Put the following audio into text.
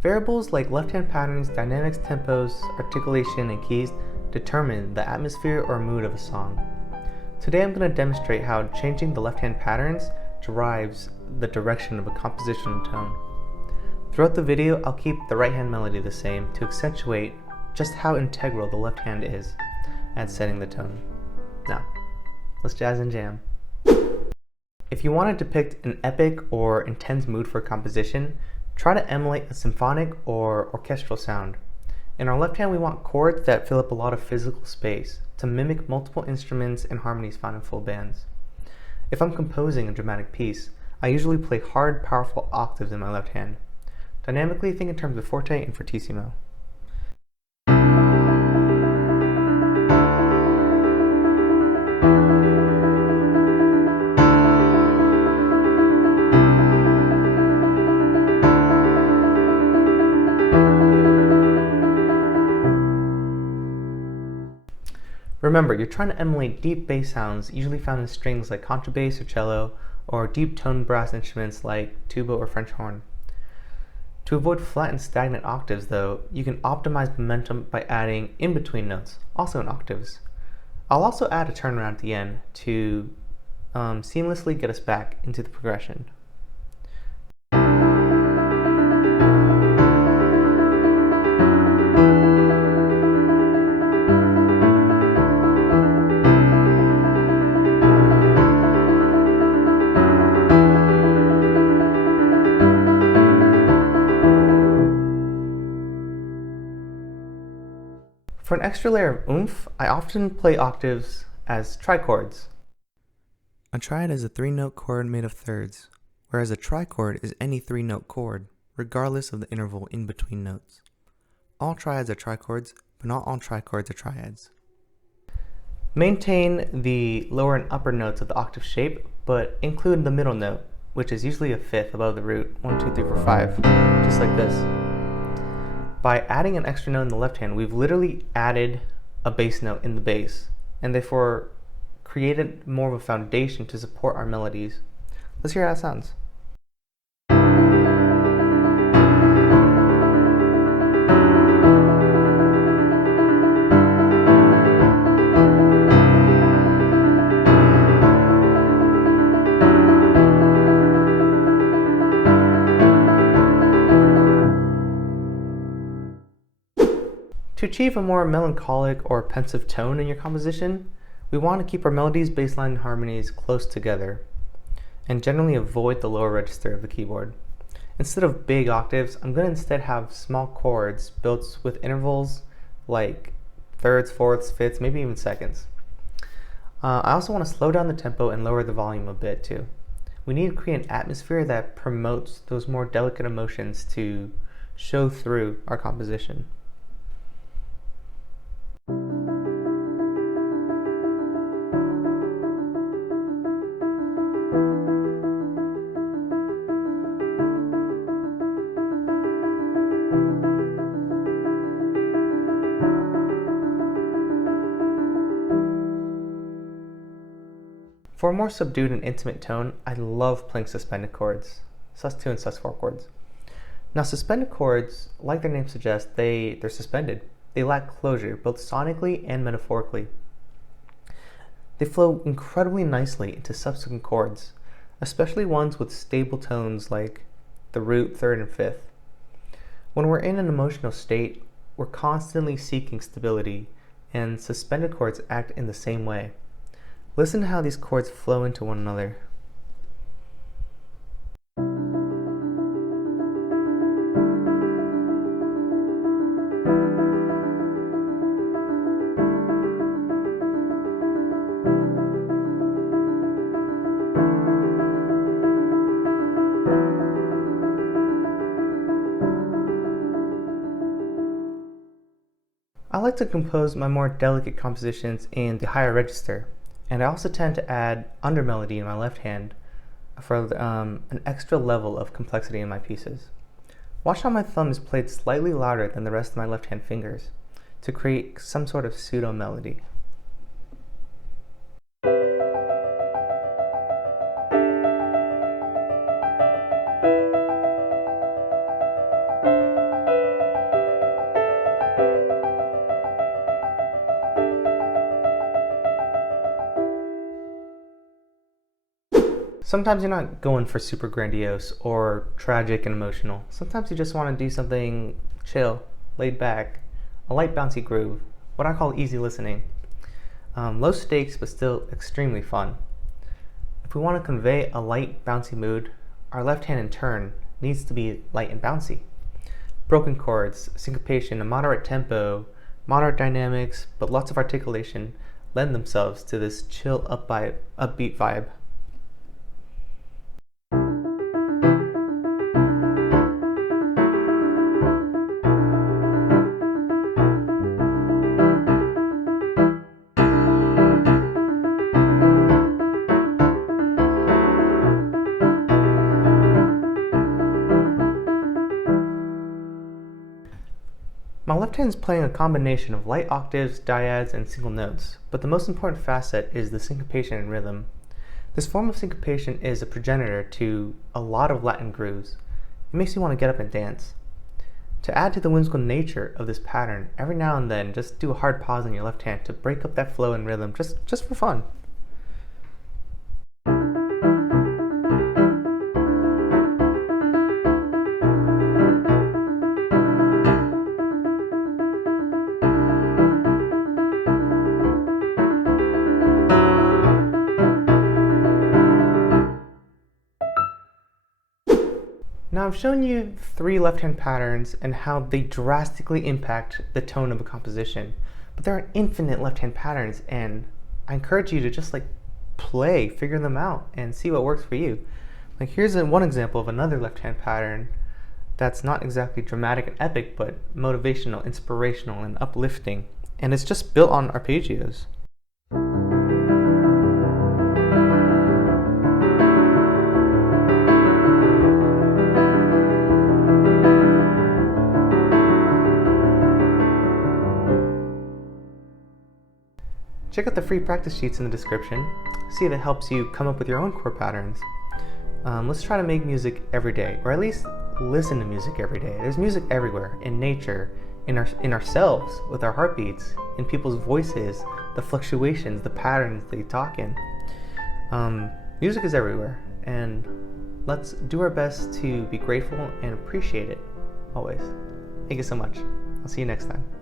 Variables like left-hand patterns, dynamics, tempos, articulation, and keys determine the atmosphere or mood of a song. Today I'm going to demonstrate how changing the left-hand patterns drives the direction of a compositional tone. Throughout the video, I'll keep the right-hand melody the same to accentuate just how integral the left hand is at setting the tone. Now, let's jazz and jam. If you want to depict an epic or intense mood for a composition, try to emulate a symphonic or orchestral sound. In our left hand, we want chords that fill up a lot of physical space to mimic multiple instruments and harmonies found in full bands. If I'm composing a dramatic piece, I usually play hard, powerful octaves in my left hand. Dynamically, think in terms of forte and fortissimo. Remember, you're trying to emulate deep bass sounds usually found in strings like contrabass or cello, or deep toned brass instruments like tuba or French horn. To avoid flat and stagnant octaves though, you can optimize momentum by adding in-between notes, also in octaves. I'll also add a turnaround at the end to seamlessly get us back into the progression. For an extra layer of oomph, I often play octaves as trichords. A triad is a 3-note chord made of thirds, whereas a trichord is any 3-note chord, regardless of the interval in between notes. All triads are trichords, but not all trichords are triads. Maintain the lower and upper notes of the octave shape, but include the middle note, which is usually a fifth above the root, 1, 2, 3, 4, 5, just like this. By adding an extra note in the left hand, we've literally added a bass note in the bass, and therefore created more of a foundation to support our melodies. Let's hear how it sounds. To achieve a more melancholic or pensive tone in your composition, we want to keep our melodies, bassline, and harmonies close together, and generally avoid the lower register of the keyboard. Instead of big octaves, I'm going to instead have small chords built with intervals like thirds, fourths, fifths, maybe even seconds. I also want to slow down the tempo and lower the volume a bit too. We need to create an atmosphere that promotes those more delicate emotions to show through our composition. For a more subdued and intimate tone, I love playing suspended chords, sus2 and sus4 chords. Now suspended chords, like their name suggests, they're suspended. They lack closure, both sonically and metaphorically. They flow incredibly nicely into subsequent chords, especially ones with stable tones like the root, third, and fifth. When we're in an emotional state, we're constantly seeking stability, and suspended chords act in the same way. Listen to how these chords flow into one another. I like to compose my more delicate compositions in the higher register, and I also tend to add undermelody in my left hand for an extra level of complexity in my pieces. Watch how my thumb is played slightly louder than the rest of my left hand fingers to create some sort of pseudo melody. Sometimes you're not going for super grandiose or tragic and emotional. Sometimes you just want to do something chill, laid back, a light bouncy groove, what I call easy listening. Low stakes but still extremely fun. If we want to convey a light bouncy mood, our left hand in turn needs to be light and bouncy. Broken chords, syncopation, a moderate tempo, moderate dynamics, but lots of articulation lend themselves to this chill upbeat vibe. My left hand is playing a combination of light octaves, dyads, and single notes, but the most important facet is the syncopation and rhythm. This form of syncopation is a progenitor to a lot of Latin grooves. It makes you want to get up and dance. To add to the whimsical nature of this pattern, every now and then just do a hard pause in your left hand to break up that flow and rhythm just for fun. Now I've shown you 3 left-hand patterns and how they drastically impact the tone of a composition. But there are infinite left-hand patterns, and I encourage you to just play, figure them out, and see what works for you. Here's one example of another left-hand pattern that's not exactly dramatic and epic, but motivational, inspirational, and uplifting. And it's just built on arpeggios. Check out the free practice sheets in the description. See if it helps you come up with your own chord patterns. Let's try to make music every day, or at least listen to music every day. There's music everywhere, in nature, in ourselves, with our heartbeats, in people's voices, the fluctuations, the patterns they talk in. Music is everywhere, and let's do our best to be grateful and appreciate it, always. Thank you so much. I'll see you next time.